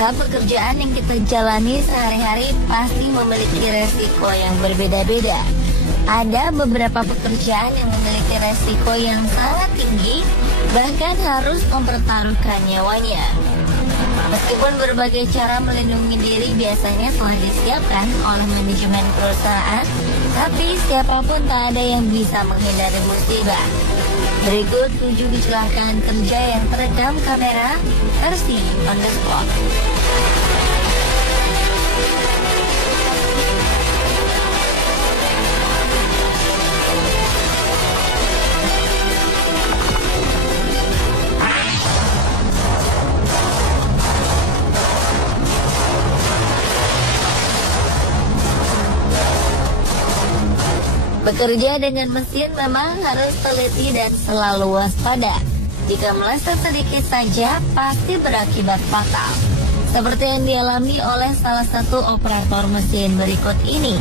Setiap pekerjaan yang kita jalani sehari-hari pasti memiliki resiko yang berbeda-beda. Ada beberapa pekerjaan yang memiliki resiko yang sangat tinggi, bahkan harus mempertaruhkan nyawanya. Meskipun berbagai cara melindungi diri biasanya telah disiapkan oleh manajemen perusahaan, tapi siapapun tak ada yang bisa menghindari musibah. Berikut 7 kecelakaan kerja yang terekam kamera versi on the spot. Bekerja dengan mesin memang harus teliti dan selalu waspada. Jika meleset sedikit saja, pasti berakibat fatal. Seperti yang dialami oleh salah satu operator mesin berikut ini.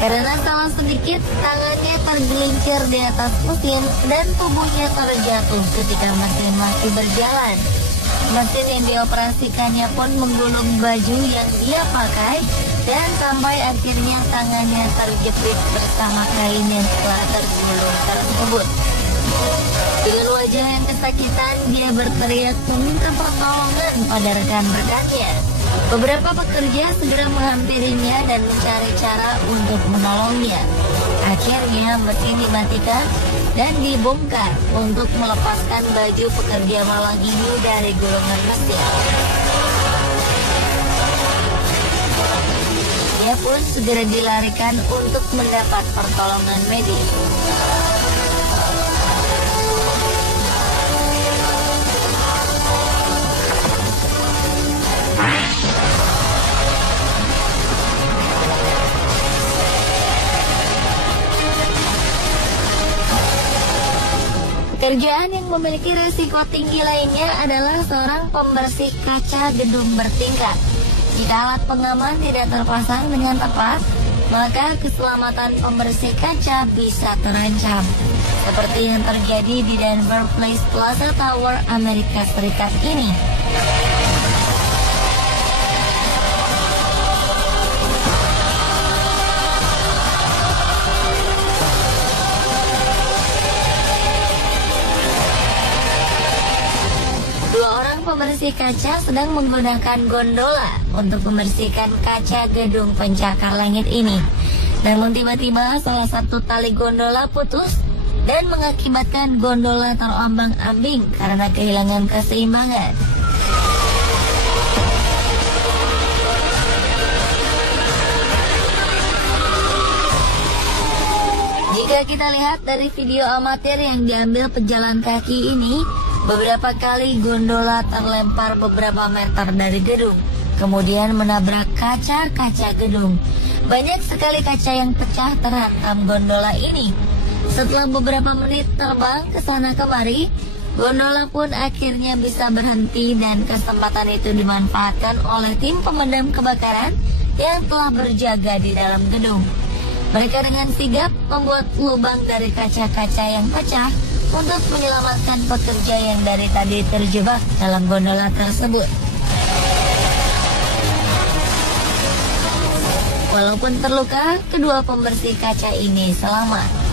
Karena salah sedikit, tangannya tergelincir di atas mesin dan tubuhnya terjatuh ketika mesin masih berjalan. Mesin yang dioperasikannya pun menggulung baju yang dia pakai dan sampai akhirnya tangannya terjepit bersama kain yang telah tergulung tersebut. Dengan wajah yang kesakitan, dia berteriak meminta pertolongan pada rekan-rekannya. Beberapa pekerja segera menghampirinya dan mencari cara untuk menolongnya. Akhirnya mesin dimatikan dan dibongkar untuk melepaskan baju pekerja malang ini dari gulungan mesin. Dia pun segera dilarikan untuk mendapat pertolongan medis. Pekerjaan yang memiliki resiko tinggi lainnya adalah seorang pembersih kaca gedung bertingkat. Jika alat pengaman tidak terpasang dengan tepat, maka keselamatan pembersih kaca bisa terancam. Seperti yang terjadi di Denver Place Plaza Tower, Amerika Serikat ini. Pembersih kaca sedang menggunakan gondola untuk membersihkan kaca gedung pencakar langit ini. Namun tiba-tiba salah satu tali gondola putus dan mengakibatkan gondola terombang-ambing karena kehilangan keseimbangan. Jika kita lihat dari video amatir yang diambil pejalan kaki ini, beberapa kali gondola terlempar beberapa meter dari gedung, kemudian menabrak kaca-kaca gedung. Banyak sekali kaca yang pecah terhantam gondola ini. Setelah beberapa menit terbang ke sana kemari, gondola pun akhirnya bisa berhenti dan kesempatan itu dimanfaatkan oleh tim pemadam kebakaran yang telah berjaga di dalam gedung. Mereka dengan sigap membuat lubang dari kaca-kaca yang pecah untuk menyelamatkan pekerja yang dari tadi terjebak dalam gondola tersebut. Walaupun terluka, kedua pembersih kaca ini selamat.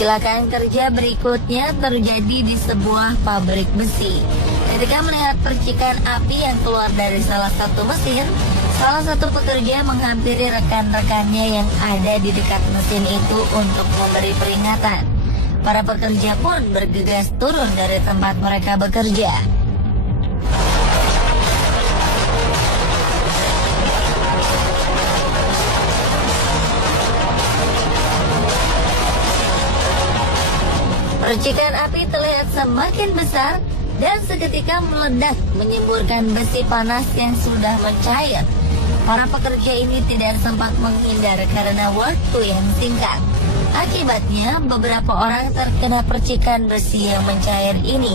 Kecelakaan kerja berikutnya terjadi di sebuah pabrik besi. Ketika melihat percikan api yang keluar dari salah satu mesin, salah satu pekerja menghampiri rekan-rekannya yang ada di dekat mesin itu untuk memberi peringatan. Para pekerja pun bergegas turun dari tempat mereka bekerja. Percikan api terlihat semakin besar dan seketika meledak menyemburkan besi panas yang sudah mencair. Para pekerja ini tidak sempat menghindar karena waktu yang singkat. Akibatnya, beberapa orang terkena percikan besi yang mencair ini.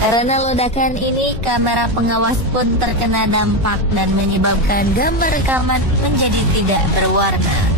Karena ledakan ini, kamera pengawas pun terkena dampak dan menyebabkan gambar rekaman menjadi tidak berwarna.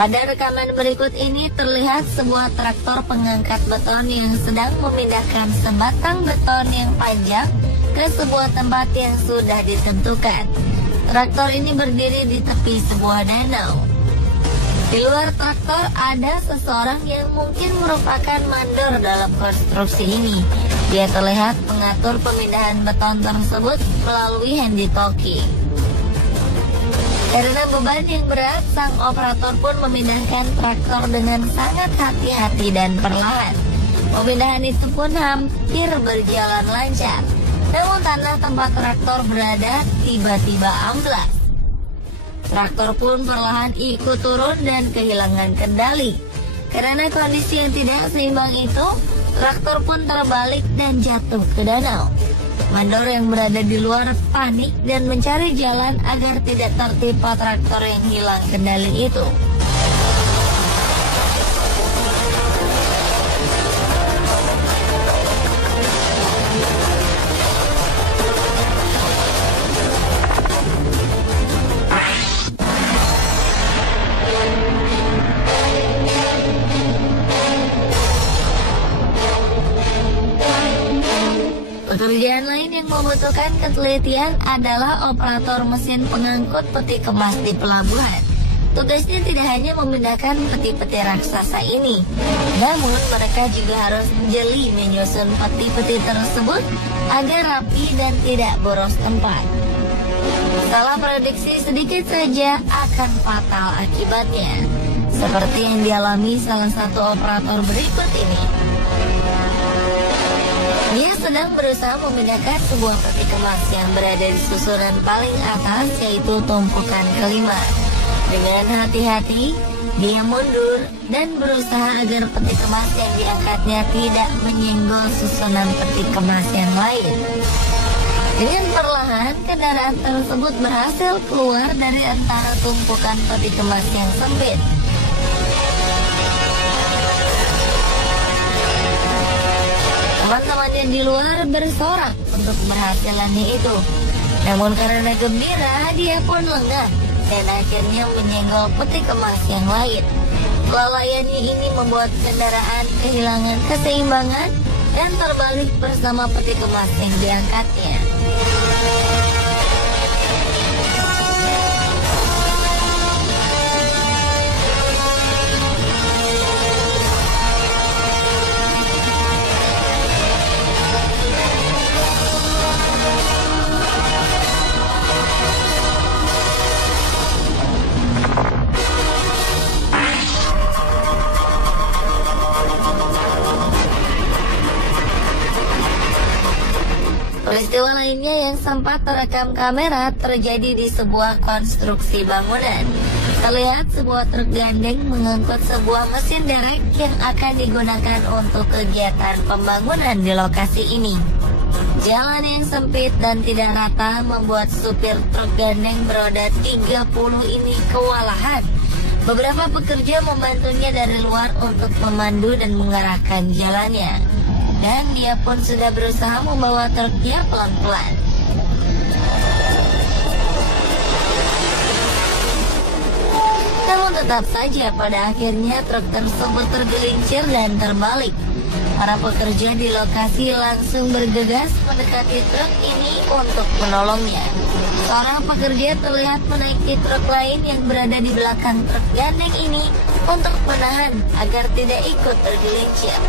Pada rekaman berikut ini terlihat sebuah traktor pengangkat beton yang sedang memindahkan sebatang beton yang panjang ke sebuah tempat yang sudah ditentukan. Traktor ini berdiri di tepi sebuah danau. Di luar traktor ada seseorang yang mungkin merupakan mandor dalam konstruksi ini. Dia terlihat mengatur pemindahan beton tersebut melalui handy-talkie. Karena beban yang berat, sang operator pun memindahkan traktor dengan sangat hati-hati dan perlahan. Pemindahan itu pun hampir berjalan lancar. Namun tanah tempat traktor berada tiba-tiba amblas. Traktor pun perlahan ikut turun dan kehilangan kendali. Karena kondisi yang tidak seimbang itu, traktor pun terbalik dan jatuh ke danau. Mandor yang berada di luar panik dan mencari jalan agar tidak tertimpa traktor yang hilang kendali itu. Pekerjaan lain yang membutuhkan ketelitian adalah operator mesin pengangkut peti kemas di pelabuhan. Tugasnya tidak hanya memindahkan peti-peti raksasa ini, namun mereka juga harus jeli menyusun peti-peti tersebut agar rapi dan tidak boros tempat. Salah prediksi sedikit saja akan fatal akibatnya, seperti yang dialami salah satu operator berikut ini. Dia sedang berusaha memindahkan sebuah peti kemas yang berada di susunan paling atas, yaitu tumpukan kelima. Dengan hati-hati, dia mundur dan berusaha agar peti kemas yang diangkatnya tidak menyenggol susunan peti kemas yang lain. Dengan perlahan, kendaraan tersebut berhasil keluar dari antara tumpukan peti kemas yang sempit. Teman-temannya di luar bersorak untuk keberhasilannya itu. Namun karena gembira, dia pun lengah dan akhirnya menyenggol peti kemas yang lain. Kelalaiannya ini membuat kendaraan kehilangan keseimbangan dan terbalik bersama peti kemas yang diangkatnya. Peristiwa lainnya yang sempat terekam kamera terjadi di sebuah konstruksi bangunan. Terlihat sebuah truk gandeng mengangkut sebuah mesin derek yang akan digunakan untuk kegiatan pembangunan di lokasi ini. Jalan yang sempit dan tidak rata membuat supir truk gandeng beroda 30 ini kewalahan. Beberapa pekerja membantunya dari luar untuk memandu dan mengarahkan jalannya. Dan dia pun sudah berusaha membawa truknya pelan-pelan. Namun tetap saja pada akhirnya truk tersebut tergelincir dan terbalik. Para pekerja di lokasi langsung bergegas mendekati truk ini untuk menolongnya. Seorang pekerja terlihat menaiki truk lain yang berada di belakang truk gandeng ini untuk menahan agar tidak ikut tergelincir.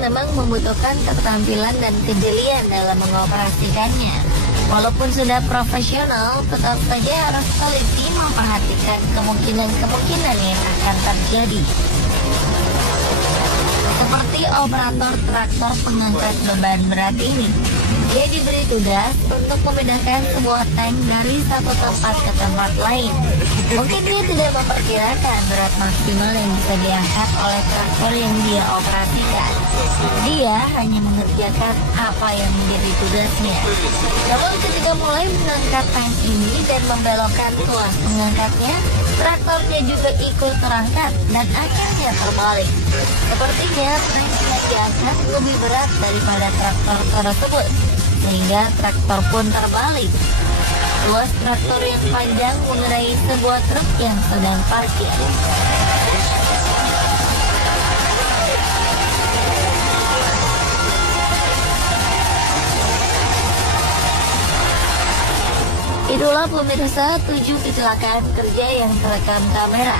memang membutuhkan keterampilan dan kejelian dalam mengoperasikannya. Walaupun sudah profesional, tetap saja harus teliti memperhatikan kemungkinan-kemungkinan yang akan terjadi. Seperti operator traktor pengangkat beban berat ini. Dia diberi tugas untuk memindahkan sebuah tank dari satu tempat ke tempat lain. Mungkin dia tidak memperkirakan berat maksimal yang bisa diangkat oleh traktor yang dia operasikan. Dia hanya mengerjakan apa yang menjadi tugasnya. Namun ketika mulai mengangkat tank ini dan membelokkan tuas mengangkatnya, traktornya juga ikut terangkat dan akhirnya terbalik. Sepertinya tank yang diangkat lebih berat daripada traktor tersebut, sehingga traktor pun terbalik. Tuas traktor yang panjang mengenai sebuah truk yang sedang parkir. Itulah pemirsa 7 kecelakaan kerja yang terekam kamera.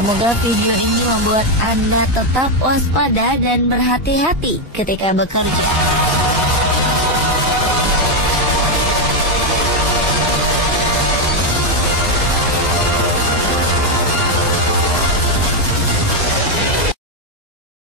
Semoga video ini membuat Anda tetap waspada dan berhati-hati ketika bekerja.